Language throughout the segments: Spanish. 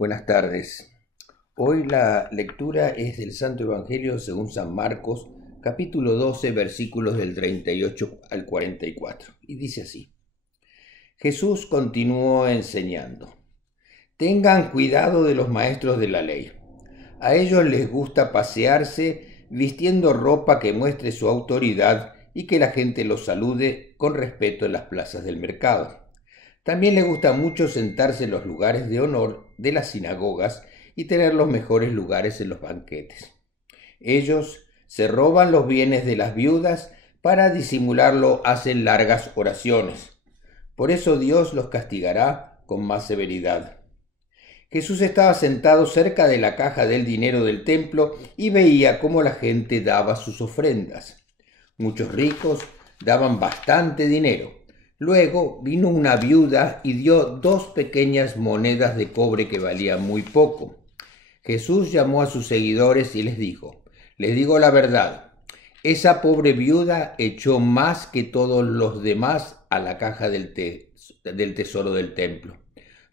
Buenas tardes. Hoy la lectura es del Santo Evangelio según San Marcos, capítulo 12, versículos del 38 al 44. Y dice así: Jesús continuó enseñando. Tengan cuidado de los maestros de la ley. A ellos les gusta pasearse vistiendo ropa que muestre su autoridad y que la gente los salude con respeto en las plazas del mercado. También les gusta mucho sentarse en los lugares de honor de las sinagogas y tener los mejores lugares en los banquetes. Ellos se roban los bienes de las viudas, para disimularlo hacen largas oraciones. Por eso Dios los castigará con más severidad. Jesús estaba sentado cerca de la caja del dinero del templo y veía cómo la gente daba sus ofrendas. Muchos ricos daban bastante dinero. Luego vino una viuda y dio 2 pequeñas monedas de cobre que valían muy poco. Jesús llamó a sus seguidores y les dijo: les digo la verdad, esa pobre viuda echó más que todos los demás a la caja del tesoro del templo,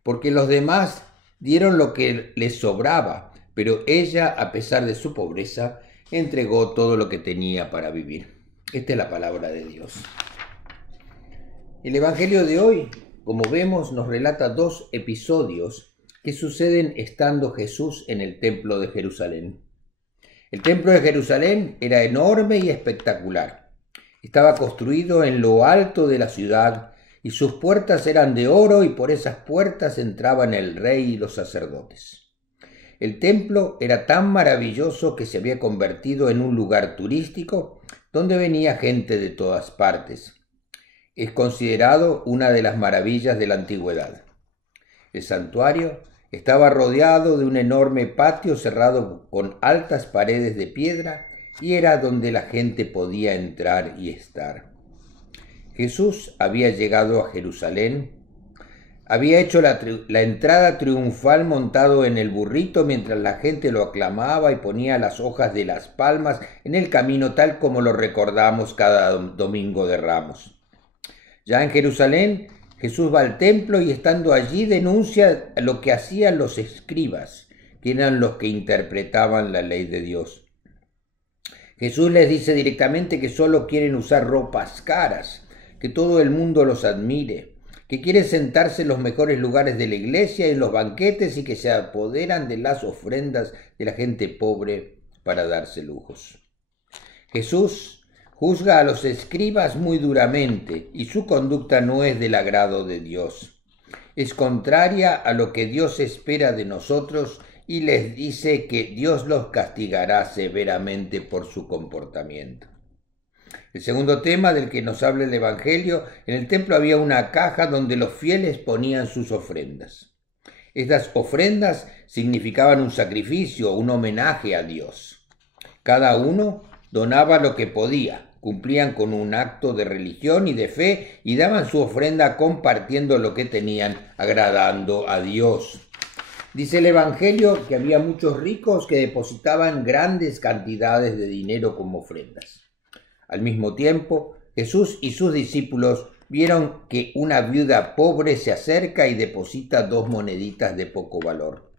porque los demás dieron lo que les sobraba, pero ella, a pesar de su pobreza, entregó todo lo que tenía para vivir. Esta es la palabra de Dios. El Evangelio de hoy, como vemos, nos relata 2 episodios que suceden estando Jesús en el templo de Jerusalén. El templo de Jerusalén era enorme y espectacular. Estaba construido en lo alto de la ciudad y sus puertas eran de oro, y por esas puertas entraban el rey y los sacerdotes. El templo era tan maravilloso que se había convertido en un lugar turístico donde venía gente de todas partes. Es considerado una de las maravillas de la antigüedad. El santuario estaba rodeado de un enorme patio cerrado con altas paredes de piedra y era donde la gente podía entrar y estar. Jesús había llegado a Jerusalén, había hecho la entrada triunfal montado en el burrito mientras la gente lo aclamaba y ponía las hojas de las palmas en el camino, tal como lo recordamos cada domingo de Ramos. Ya en Jerusalén, Jesús va al templo y estando allí denuncia lo que hacían los escribas, que eran los que interpretaban la ley de Dios. Jesús les dice directamente que solo quieren usar ropas caras, que todo el mundo los admire, que quieren sentarse en los mejores lugares de la iglesia y en los banquetes y que se apoderan de las ofrendas de la gente pobre para darse lujos. Jesús juzga a los escribas muy duramente y su conducta no es del agrado de Dios. Es contraria a lo que Dios espera de nosotros y les dice que Dios los castigará severamente por su comportamiento. El segundo tema del que nos habla el Evangelio: en el templo había una caja donde los fieles ponían sus ofrendas. Estas ofrendas significaban un sacrificio, un homenaje a Dios. Cada uno donaba lo que podía, cumplían con un acto de religión y de fe y daban su ofrenda compartiendo lo que tenían, agradando a Dios. Dice el Evangelio que había muchos ricos que depositaban grandes cantidades de dinero como ofrendas. Al mismo tiempo, Jesús y sus discípulos vieron que una viuda pobre se acerca y deposita 2 moneditas de poco valor.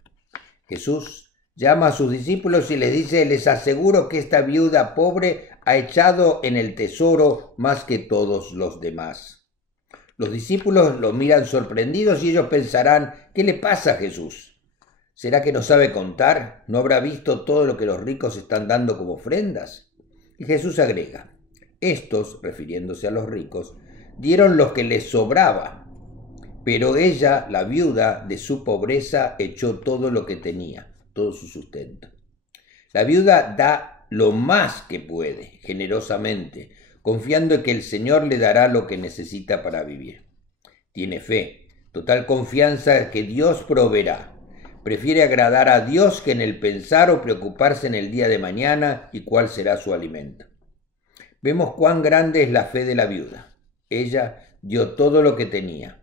Jesús llama a sus discípulos y les dice: les aseguro que esta viuda pobre ha echado en el tesoro más que todos los demás. Los discípulos lo miran sorprendidos y ellos pensarán: ¿qué le pasa a Jesús? ¿Será que no sabe contar? ¿No habrá visto todo lo que los ricos están dando como ofrendas? Y Jesús agrega: estos, refiriéndose a los ricos, dieron lo que les sobraba, pero ella, la viuda, de su pobreza echó todo lo que tenía, todo su sustento. La viuda da lo más que puede, generosamente, confiando en que el Señor le dará lo que necesita para vivir. Tiene fe, total confianza que Dios proveerá. Prefiere agradar a Dios que en el pensar o preocuparse en el día de mañana y cuál será su alimento. Vemos cuán grande es la fe de la viuda. Ella dio todo lo que tenía.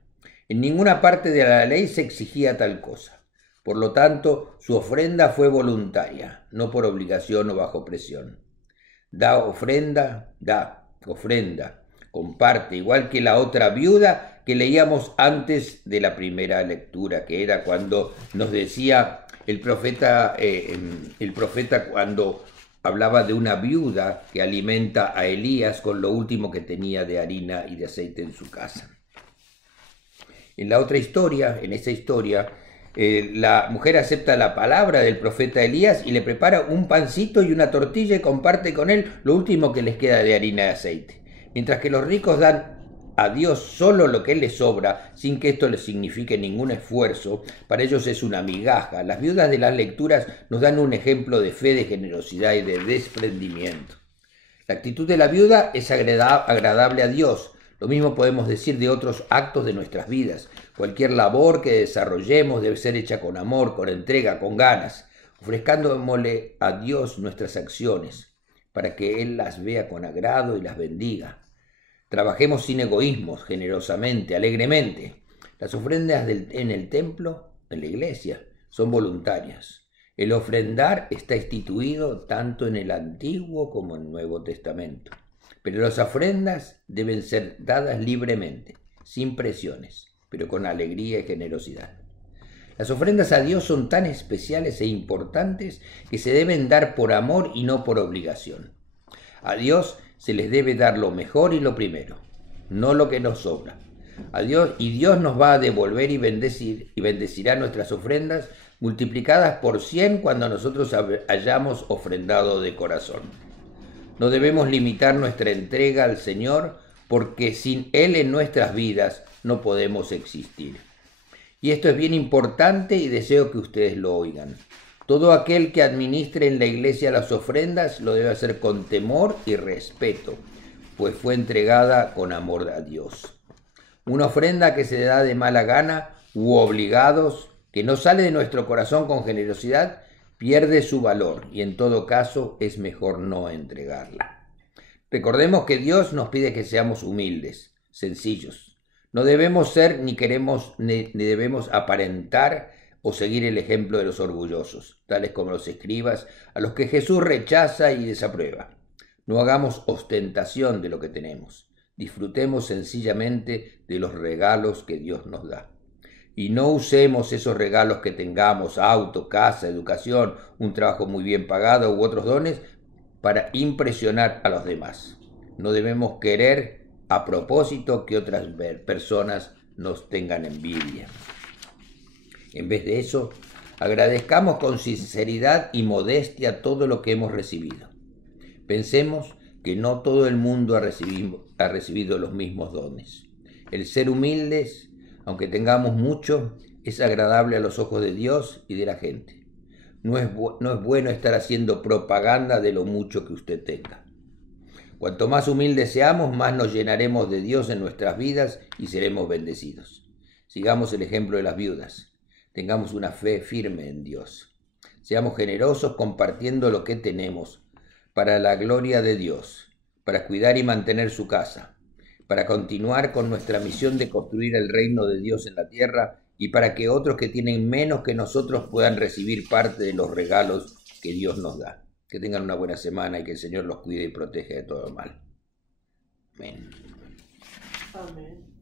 En ninguna parte de la ley se exigía tal cosa. Por lo tanto, su ofrenda fue voluntaria, no por obligación o bajo presión. Da ofrenda, comparte, igual que la otra viuda que leíamos antes de la primera lectura, que era cuando nos decía el profeta cuando hablaba de una viuda que alimenta a Elías con lo último que tenía de harina y de aceite en su casa. En esa historia, la mujer acepta la palabra del profeta Elías y le prepara un pancito y una tortilla y comparte con él lo último que les queda de harina y aceite. Mientras que los ricos dan a Dios solo lo que les sobra, sin que esto les signifique ningún esfuerzo, para ellos es una migaja. Las viudas de las lecturas nos dan un ejemplo de fe, de generosidad y de desprendimiento. La actitud de la viuda es agradable a Dios. Lo mismo podemos decir de otros actos de nuestras vidas. Cualquier labor que desarrollemos debe ser hecha con amor, con entrega, con ganas, ofrezcándole a Dios nuestras acciones, para que Él las vea con agrado y las bendiga. Trabajemos sin egoísmos, generosamente, alegremente. Las ofrendas en el templo, en la iglesia, son voluntarias. El ofrendar está instituido tanto en el Antiguo como en el Nuevo Testamento. Pero las ofrendas deben ser dadas libremente, sin presiones, pero con alegría y generosidad. Las ofrendas a Dios son tan especiales e importantes que se deben dar por amor y no por obligación. A Dios se les debe dar lo mejor y lo primero, no lo que nos sobra. Dios nos va a devolver y bendecirá nuestras ofrendas multiplicadas por 100 cuando nosotros hayamos ofrendado de corazón. No debemos limitar nuestra entrega al Señor, porque sin Él en nuestras vidas no podemos existir. Y esto es bien importante y deseo que ustedes lo oigan. Todo aquel que administre en la iglesia las ofrendas lo debe hacer con temor y respeto, pues fue entregada con amor a Dios. Una ofrenda que se da de mala gana u obligados, que no sale de nuestro corazón con generosidad, pierde su valor y en todo caso es mejor no entregarla. Recordemos que Dios nos pide que seamos humildes, sencillos. No debemos ser ni debemos aparentar o seguir el ejemplo de los orgullosos, tales como los escribas, a los que Jesús rechaza y desaprueba. No hagamos ostentación de lo que tenemos. Disfrutemos sencillamente de los regalos que Dios nos da. Y no usemos esos regalos que tengamos, auto, casa, educación, un trabajo muy bien pagado u otros dones, para impresionar a los demás. No debemos querer a propósito que otras personas nos tengan envidia. En vez de eso, agradezcamos con sinceridad y modestia todo lo que hemos recibido. Pensemos que no todo el mundo ha recibido los mismos dones. El ser humildes, aunque tengamos mucho, es agradable a los ojos de Dios y de la gente. No es bueno estar haciendo propaganda de lo mucho que usted tenga. Cuanto más humildes seamos, más nos llenaremos de Dios en nuestras vidas y seremos bendecidos. Sigamos el ejemplo de las viudas. Tengamos una fe firme en Dios. Seamos generosos compartiendo lo que tenemos para la gloria de Dios, para cuidar y mantener su casa, para continuar con nuestra misión de construir el reino de Dios en la tierra y para que otros que tienen menos que nosotros puedan recibir parte de los regalos que Dios nos da. Que tengan una buena semana y que el Señor los cuide y proteja de todo mal. Amén. Amén.